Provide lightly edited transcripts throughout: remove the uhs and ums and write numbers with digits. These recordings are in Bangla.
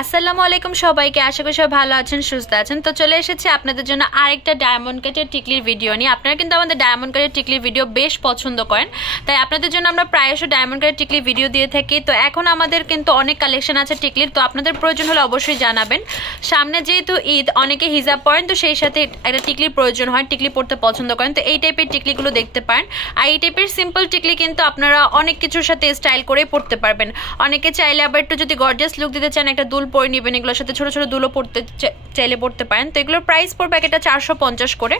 আসসালামু আলাইকুম সবাইকে, আশা করি সবাই ভালো আছেন, সুস্থ আছেন। তো চলে এসেছি আপনাদের জন্য আরেকটা ডায়মন্ড কাটের টিকলির ভিডিও নিয়ে। আপনারা কিন্তু আমাদের ডায়মন্ড কাটের টিকলির ভিডিও বেশ পছন্দ করেন, তাই আপনাদের জন্য আমরা প্রায়শই ডায়মন্ড কাটের টিকলির ভিডিও দিয়ে থাকি। তো এখন আমাদের কিন্তু অনেক কালেকশন আছে টিকলির, তো আপনাদের প্রয়োজন হলে অবশ্যই জানাবেন। সামনে যেহেতু ঈদ, অনেকে হিজাব পরেন, তো সেই সাথে একটা টিকলির প্রয়োজন হয়, টিকলি পরতে পছন্দ করেন, তো এই টাইপের টিকলিগুলো দেখতে পারেন। আর এই টাইপের সিম্পল টিকলি কিন্তু আপনারা অনেক কিছুর সাথে স্টাইল করে পরতে পারবেন। অনেকে চাইলে আবার একটু যদি গর্জিয়াস লুক দিতে চান, একটা দুল পরে নেবেন, এগুলোর সাথে ছোট ছোট দুলও পরতে চাইলে পরতে পারেন। তো এগুলোর প্রাইস পড়বে একটা 450 করে।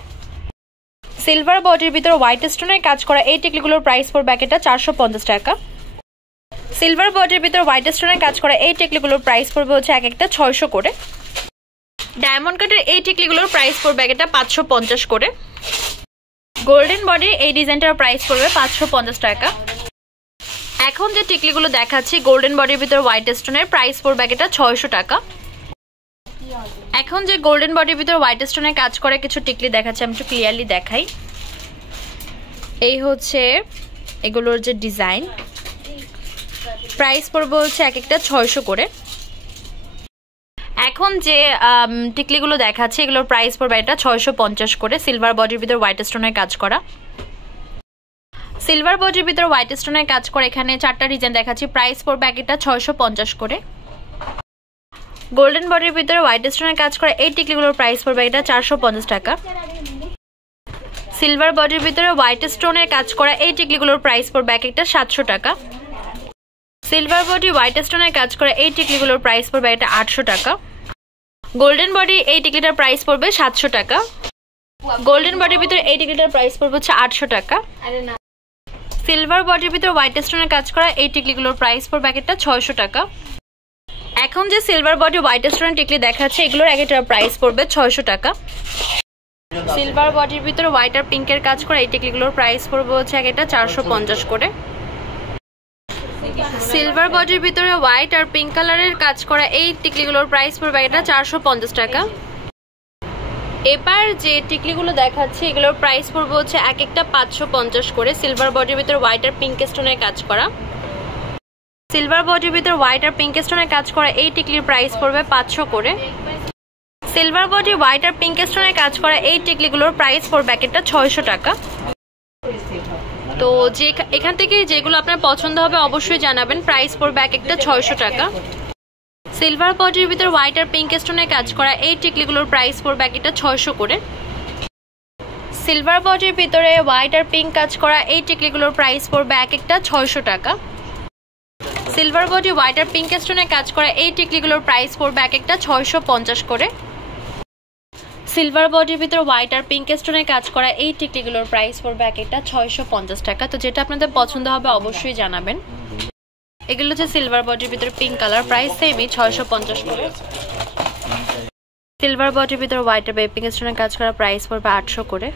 সিলভার বডির ভিতর হোয়াইট স্টোনের কাজ করা এই টিকলিগুলোর প্রাইস পড়বে একটা 450 টাকা। সিলভার বডির ভিতর হোয়াইট স্টোনের কাজ করা এই টিকলিগুলোর প্রাইস পড়বে হচ্ছে এক একটা 600 করে। ডায়মন্ড কাটের এই টিকলিগুলোর প্রাইস পড়বে একটা 550 করে। গোল্ডেন বডির এই ডিজাইনটার প্রাইস পড়বে 550 টাকা। এখন যে টিকলিগুলো দেখাচ্ছি গোল্ডেন বডির ভিতর হোয়াইট স্টোনের, প্রাইস পড়বে এটা 600 টাকা। এখন যে গোল্ডেন বডির ভিতর হোয়াইট স্টোনের কাজ করে কিছু টিকলি দেখাচ্ছি, আমি একটু ক্লিয়ারলি দেখাই। এই হচ্ছে এগুলোর যে ডিজাইন, প্রাইস পড়বে হচ্ছে এক একটা 600 করে। এখন যে টিকলিগুলো দেখাচ্ছি এগুলোর প্রাইস পড়বে এটা 650 করে। সিলভার বডির ভিতর হোয়াইট স্টোনের কাজ করা। সিলভার বডির ভিতর হোয়াইট স্টোনের কাজ করে এখানে 4টা ডিজাইন দেখাচ্ছি, প্রাইস পড়বে একটা 650 করে। গোল্ডেন বডির ভিতরে হোয়াইট স্টোনের কাজ করে এই টিকলিগুলোর প্রাইস পড়বে এটা 450 টাকা। সিলভার বডির ভিতরে হোয়াইট স্টোনের কাজ করা এই টিকলিগুলোর প্রাইস পড়বে একটা 700 টাকা। সিলভার বডি হোয়াইট স্টোনের কাজ করে এই টিকলিগুলোর প্রাইস পড়বে এটা 800 টাকা। গোল্ডেন বডি এই টিকলিটার প্রাইস পড়বে 700 টাকা। গোল্ডেন বডির ভিতরে এই টিকলিটার প্রাইস পড়বে হচ্ছে 800 টাকা। সিলভার বডির ভিতর হোয়াইট স্টোনের কাজ করা এই টিকলিগুলোর প্রাইস পড়বে একটা 600 টাকা। এখন যে সিলভার বডি হোয়াইট স্টোনের টিকলি দেখাচ্ছে এগুলোর একটা প্রাইস পড়বে 600 টাকা। সিলভার বডির ভিতরে হোয়াইট আর পিঙ্কের কাজ করা এই টিকলিগুলোর প্রাইস পড়বে হচ্ছে একটা 450 করে। সিলভার বডির ভিতরে হোয়াইট আর পিঙ্ক কালারের কাজ করা এই টিকলিগুলোর প্রাইস পড়বে এটা 450 টাকা। এবার যে টিকলিগুলো দেখাচ্ছি এগুলোর প্রাইস পড়বে হচ্ছে এক একটা 550 করে। সিলভার বডির ভিতর হোয়াইট আর পিঙ্ক স্টোনের কাজ করা। সিলভার বডির ভিতর হোয়াইট আর পিঙ্ক স্টোনের কাজ করা এই টিকলির প্রাইস পড়বে 500 করে। সিলভার বডি হোয়াইট আর পিঙ্ক স্টোনের কাজ করা এই টিকলিগুলোর প্রাইস পড়বে একটা 600 টাকা। তো যে এখান থেকে যেগুলো আপনার পছন্দ হবে অবশ্যই জানাবেন। প্রাইস পড়বে এক একটা 600 টাকা। সিলভার বডির ভিতর হোয়াইট আর পিঙ্ক স্টোনের কাজ করা এই টিকলিগুলোর প্রাইস পড়বে একটা 600 করে। সিলভার বডির ভিতরে হোয়াইট আর পিঙ্ক কাজ করা এই টিকলিগুলোর প্রাইস পড়বে এক একটা 600 টাকা। সিলভার বডি হোয়াইট আর পিঙ্ক স্টোনের কাজ করা এই টিকলিগুলোর প্রাইস পড়বে এক একটা 650 করে। সিলভার বডির ভিতর হোয়াইট আর পিঙ্ক স্টোনের কাজ করা এই টিকলিগুলোর প্রাইস পড়বে এক একটা 650 টাকা। তো যেটা আপনাদের পছন্দ হবে অবশ্যই জানাবেন। এগুলো হচ্ছে সিলভার বডির ভিতরে পিঙ্ক কালার, প্রাইস সেমই 650 করে। সিলভার বডির ভিতরে হোয়াইট আর পিঙ্ক স্টোনের কাজ করা প্রাইস পড়বে 800 করে।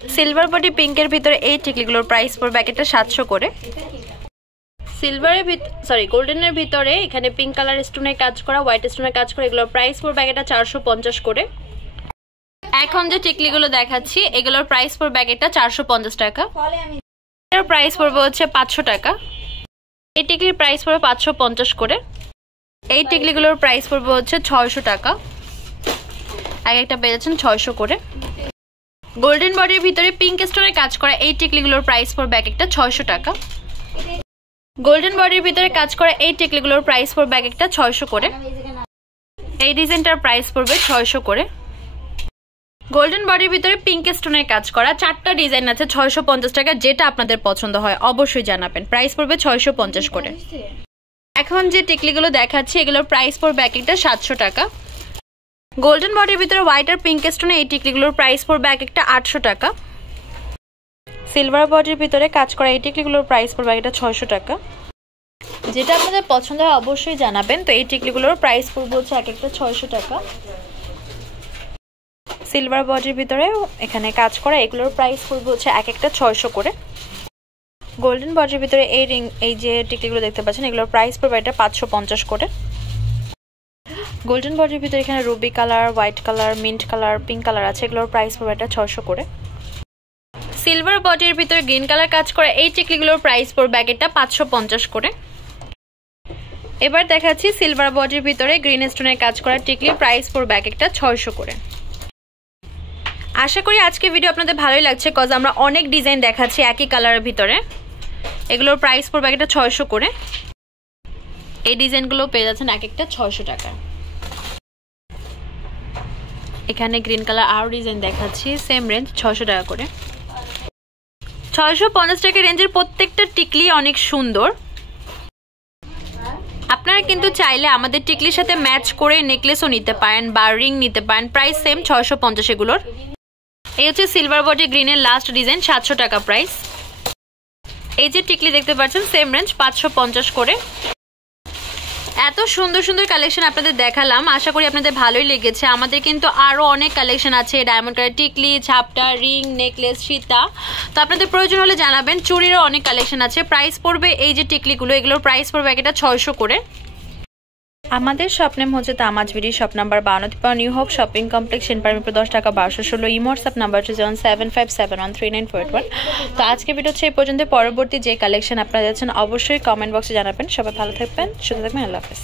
সিলভার বডি পিঙ্কের ভিতরে এই টিকলিগুলোর প্রাইস পড়বে একটা 700 করে। গোল্ডেনের ভিতরে এখানে পিঙ্ক কালার স্টোনের কাজ করা, হোয়াইট স্টোনের কাজ করা, এগুলোর প্রাইস পড়বে একটা 450 করে। এখন যে টিকলিগুলো দেখাচ্ছি এগুলোর প্রাইস পড়বে একটা 450 টাকা। এর প্রাইস পড়বে হচ্ছে 500 টাকা। এই টিকলির প্রাইস পড়বে 550 করে। এই টিকলিগুলোর প্রাইস পড়বে হচ্ছে 600 টাকা। এক একটা পেয়েছেন 600 করে। গোল্ডেন বডির ভিতরে পিঙ্ক স্টোনের কাজ করা এই টিকলিগুলোর প্রাইস পড়বে এক একটা 600 টাকা। গোল্ডেন বডির ভিতরে কাজ করা এই টিকলিগুলোর প্রাইস পড়বে এক একটা 600 করে। এই ডিজাইনটার প্রাইস পড়বে 600 করে। গোল্ডেন বডির ভিতরে পিঙ্ক স্টোনের কাজ করা 4টা ডিজাইন আছে, 650 টাকা। যেটা আপনাদের পছন্দ হয় অবশ্যই জানাবেন। প্রাইস পড়বে 650 করে। এখন যে টিকলিগুলো দেখাচ্ছি এগুলোর প্রাইস পড়বে এক একটা 700 টাকা। গোল্ডেন বডির ভিতরে হোয়াইট আর পিঙ্ক স্টোনে এই টিকলিগুলোর প্রাইস পড়বে এক একটা 800 টাকা। সিলভার বডির ভিতরে কাজ করা এই টিকলিগুলোর প্রাইস পড়বে একটা 600 টাকা। যেটা আপনাদের পছন্দ হয় অবশ্যই জানাবেন। তো এই টিকলিগুলোর প্রাইস পড়বে হচ্ছে এক একটা 600 টাকা। সিলভার বডির ভিতরে এখানে কাজ করা এগুলোর প্রাইস পড়বে হচ্ছে এক একটা 600 করে। গোল্ডেন বডির ভিতরে এই যে টিকলিগুলো দেখতে পাচ্ছেন এগুলোর প্রাইস পড়বে এটা 550 করে। গোল্ডেন বডির ভিতরে এখানে Ruby colour, white colour, mint colour, pink colour আছে, এগুলোর প্রাইস পড়বে এটা 600 করে। সিলভার বডির ভিতরে গ্রিন কালার কাজ করে এই টিকলিগুলোর প্রাইস পড়বে একটা 550 করে। এবার দেখাচ্ছি সিলভার বডির ভিতরে গ্রিন স্টোনের কাজ করা টিকলি, প্রাইস পড়বে এক একটা 600 করে। আশা করি আজকে ভিডিও আপনাদের ভালোই লাগছে, কজ আমরা অনেক ডিজাইন দেখাচ্ছি একই কালারের ভিতরে। এগুলোর প্রাইস পড়বে এক একটা 600 করে। এই ডিজাইনগুলো পেয়ে যাচ্ছেন এক একটা 600 টাকা। এখানে গ্রিন কালার আরও ডিজাইন দেখাচ্ছি, সেম রেঞ্জ 600 টাকা করে। 650 টাকা রেঞ্জের প্রত্যেকটা টিকলি অনেক সুন্দর। আপনারা কিন্তু চাইলে আমাদের টিকলির সাথে ম্যাচ করে নেকলেসও নিতে পারেন বা রিং নিতে পারেন, প্রাইস সেম 650 এগুলোর। এই হচ্ছে সিলভার বডি গ্রিনের লাস্ট ডিজাইন, 700 টাকা প্রাইস। এই যে টিকলি দেখতে পাচ্ছেন সেম রেঞ্জ 550 করে। এত সুন্দর সুন্দর কালেকশন আপনাদের দেখালাম, আশা করি আপনাদের ভালোই লেগেছে। আমাদের কিন্তু আরও অনেক কালেকশন আছে, ডায়মন্ড কালার টিকলি, ঝাপটা, রিং, নেকলেস, সীতা। তো আপনাদের প্রয়োজন হলে জানাবেন। চুড়িরও অনেক কালেকশন আছে। প্রাইস পড়বে এই যে টিকলিগুলো, এগুলোর প্রাইস পড়বে একটা 600 করে। আমাদের শপ নেম হচ্ছে তামাজ BD, shop number 52 New Hope shopping complex, সেনপারমিপুর 10 টাকা 1216। ইমোটসঅ্যাপ নাম্বার হচ্ছে 75713941। তো আজকে ভিডিও হচ্ছে এই পর্যন্ত। পরবর্তী যে কালেকশন আপনারা যাচ্ছেন অবশ্যই কমেন্ট বক্সে জানাবেন। সবাই ভালো থাকবেন, সুস্থ থাকবেন, আল্লাহ হাফেজ।